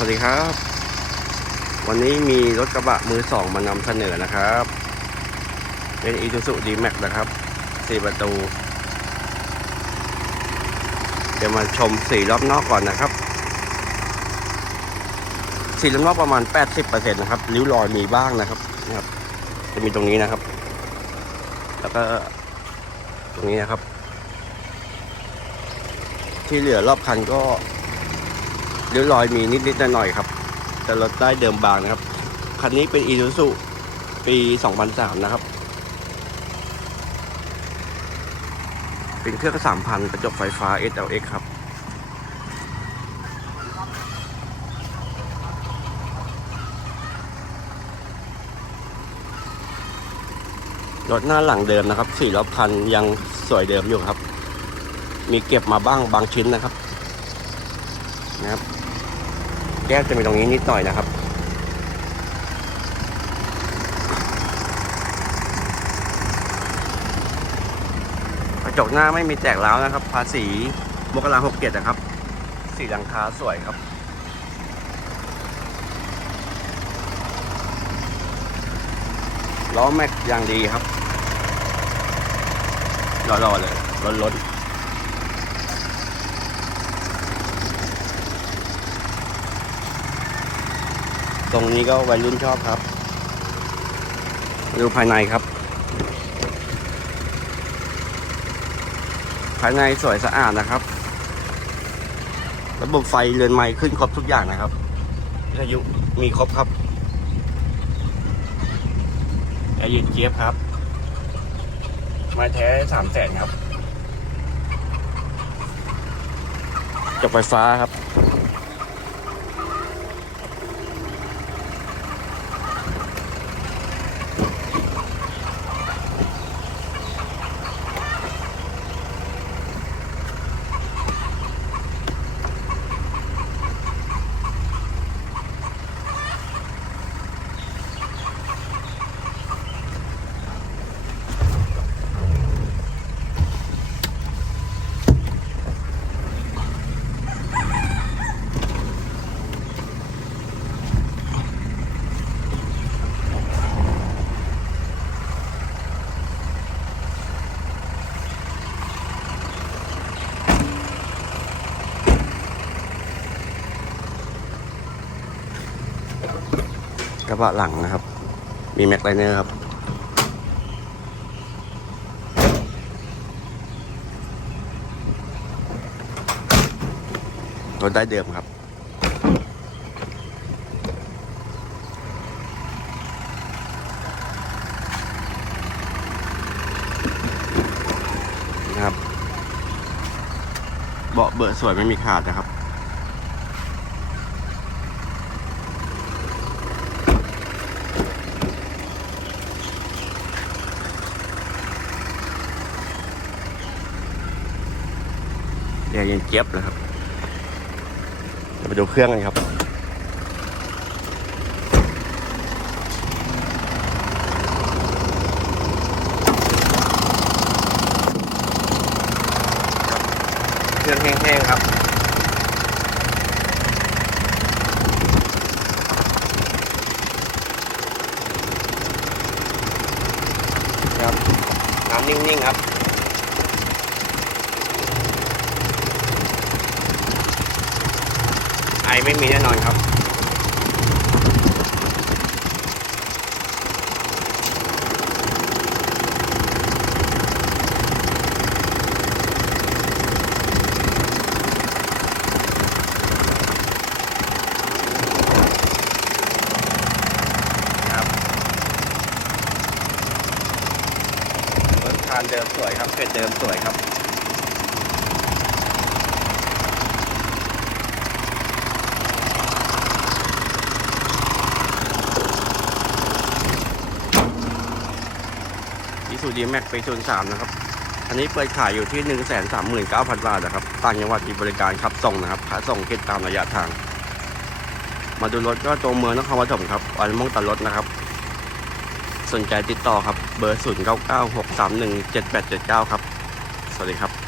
สวัสดีครับ วันนี้มีรถกระบะมือสองมานำเสนอนะครับ เป็น i ี u z u d m a x นะครับสี่ประตู เดี๋ยวมาชมสีรอบนอกก่อนนะครับ สีรอบนอกประมาณ 80%นะครับริ้วรอยมีบ้างนะครับนะครับ จะมีตรงนี้นะครับ แล้วก็ตรงนี้นะครับ ที่เหลือรอบคันก็ เริ้วรอยมีนิดๆหน่อยๆครับ แต่รถได้เดิมบางนะครับ คันนี้เป็น i s u z u ปี 2003 นะครับ เป็นเครื่อง3,000กระจกไฟฟ้า SLX ครับรถหน้าหลังเดิมนะครับสี่รอบคันยังสวยเดิมอยู่ครับ มีเก็บมาบ้างบางชิ้นนะครับ นะครับแก้จะมีตรงนี้นิดหน่อยนะครับ กระจกหน้าไม่มีแตกแล้วนะครับ ภาษีมกราหกเจ็ดนะครับ สีหลังคาสวยครับล้อแม็กอย่างดีครับรอๆเลยล้นๆ ตรงนี้ก็วัยรุ่นชอบครับดูภายในครับ ภายในสวยสะอาดนะครับ ระบบไฟเรือนไม้ขึ้นครบทุกอย่างนะครับวิทยุมีครบครับแอร์เย็นเจี๊ยบครับไม้แท้สามแสนครับจบไฟฟ้าครับ กระบะหลังนะครับ มีแม็กไลเนอร์ครับรถได้เดิมครับ นะครับ เบาะเบอร์สวยไม่มีขาดนะครับ แอร์เย็นเจี๊ยบเลยครับเดี๋ยวไปดูเครื่องกันครับ เครื่องแห้งๆครับครับน้ำนิ่งๆครับ ไอไม่มีแน่นอนครับ ครับรถคานเดิมสวยครับเพจเดิมสวยครับ ซูดีแม็กปีศูนย์สามนะครับ อันนี้เปิดขายอยู่ที่หนึ่งแสนสามหมื่นเก้าพันบาทนะครับต่างจังหวัดมีบริการขับส่งนะครับขาส่งคิดตามระยะทาง มาดูรถก็ตรงเมืองนครปฐมครับวันมงตัดรถนะครับ สนใจติดต่อครับเบอร์ศูนย์เก้าเก้าหกสามหนึ่งเจ็ดแปดเจ็ดเก้าครับ สวัสดีครับ